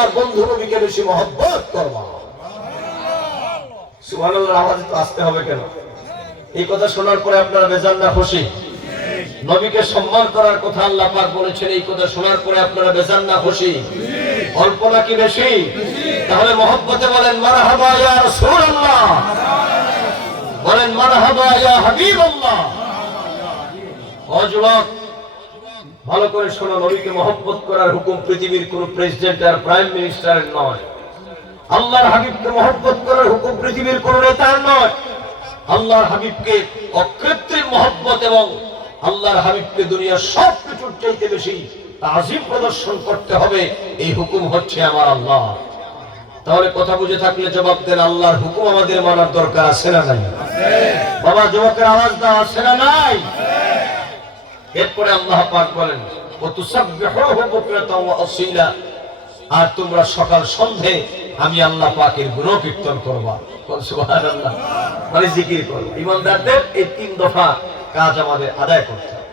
তোমার বন্ধু নবীকে বেশি মহব্বত করবা। সুবহানাল্লাহর আওয়াজ তো আসতে হবে কেন? এই কথা শোনার পরে আপনারা বেজান না খুশি? নবীকে সম্মান করার কথা আল্লাহ পাক বলেছেন, এই কথা শোনার পরে আপনারা বেজান না খুশি? অল্প নাকি বেশি? তাহলে মহব্বতে বলেন মারহাবা ইয়া রাসূলুল্লাহ, বলেন মারহাবা ইয়া হাবিবাল্লাহ। ও যুবক, ভালো করে শোনো, নবীকে মহব্বত করার হুকুম পৃথিবীর কোন প্রেসিডেন্ট আর প্রাইম মিনিস্টারের নয়। আল্লাহর হাবিবকে মহব্বত করার হুকুম পৃথিবীর কোন নেতার নয়। আল্লাহর হাবিবকে অকৃত্রিম মহব্বত এবং আল্লাহর হাবিবকে দুনিয়ার সব কিছুর চাইতে বেশি তাজিম প্রদর্শন করতে হবে, এই হুকুম হচ্ছে আমার আল্লাহ। তাহলে কথা বুঝে থাকলে জবাব দেন, আল্লাহর হুকুম আমাদের মানার দরকার আছে না নাই? বাবা যুবকের আওয়াজ দাও, আছে না নাই? এরপরে আল্লাহ পাক বলেন ওয়াতুসাব্বিহুহু বুকরাতাও ওয়া আসীলা, আর তোমরা সকাল সন্ধ্যে আমি আল্লাহ পাকের গুণকীর্তন করবা। সুবহানাল্লাহ, মানে জিকির করবা। ঈমানদারদের এই তিন দফা কাজ আমাদের আদায় করতে হবে।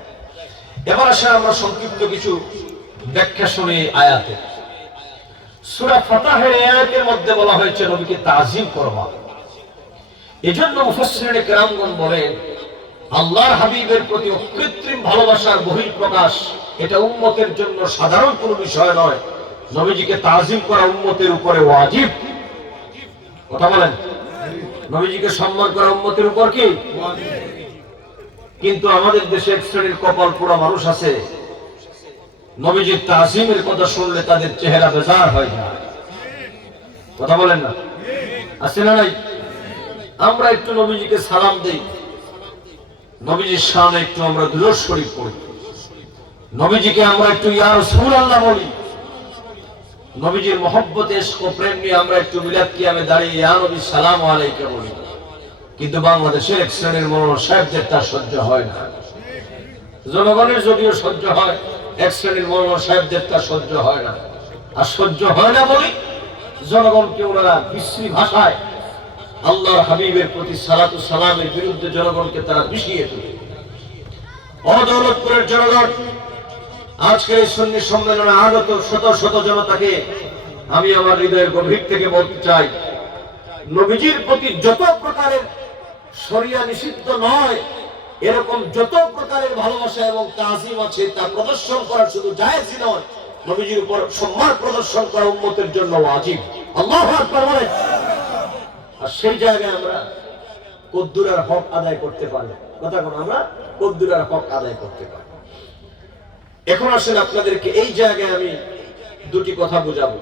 এবার আসলে আমরা সংক্ষিপ্ত কিছু ব্যাখ্যা শুনি আয়াতে। সূরা ফাতহের আয়াতের মধ্যে বলা হয়েছে নবীকে তাজিম করবা। এজন্য মুফাসসিরিনে কেরামগণ বলেন আল্লাহর হাবিবের প্রতি অকৃত্রিম ভালোবাসার বহিঃপ্রকাশ এটা উম্মতের জন্য সাধারণ কোনো বিষয় নয়। নবীজিকে তাজিম করা উম্মতের উপরে ওয়াজিব। কথা বলেন, নবীজিকে সম্মান করা উম্মতের উপর কি ওয়াজিব? কিন্তু আমাদের দেশে এক শ্রেণীর কপাল পোড়া মানুষ আছে, নবীজির তাজিমের কথা শুনলে তাদের চেহারা বেজার হয়ে যায়। কথা বলেন না, আছে না নাই? আমরা একটু নবীজিকে সালাম দেই, নবীজির সামনে একটু আমরা দুরূদ শরীফ পড়ি, নবীজিকে আমরা একটু ইয়া রাসূলুল্লাহ বলি, নবীজির মহব্বত ইশক ও প্রেম নিয়ে আমরা একটু মিলাদ কিয়ামে দাঁড়িয়ে ইয়া নবী সালাম আলাইকা বলি। কিন্তু বাংলাদেশের এক শ্রেণীর মৌলানা সাহেবদের তা সহ্য হয় না। জনগণের যদিও সহ্য হয়, এক শ্রেণীর মৌলানা সাহেবদের তা সহ্য হয় না। আর সহ্য হয় না বলে জনগণকে ওনারা বিশ্রী ভাষায় আল্লাহর হাবিবের প্রতি সালাতু সালামের বিরুদ্ধে জনগণকে তারা বিষিয়ে তোলে। দৌলতপুরের জনগণ, আজকে এই সুন্নি সম্মেলনে আগত শত শত জনতাকে আমি আমার হৃদয়ের গভীর থেকে বলতে চাই, নবীজির প্রতি যত প্রকারের শরিয়া নিষিদ্ধ নয় এরকম যত প্রকারের ভালোবাসা এবং তাজিম আছে তা প্রদর্শন করা শুধু জায়েজই নয়, নবীজির উপর সম্মান প্রদর্শন করা উম্মতের জন্য ওয়াজিব। আল্লাহু আকবার বলেন। আর সেই জায়গায় আমরা কদ্দুরের হক আদায় করতে পারি। কথা কোন, আমরা কদ্দুরের হক আদায় করতে পারি। এখন আসেন আপনাদেরকে এই জায়গায় আমি দুটি কথা বুঝাবো।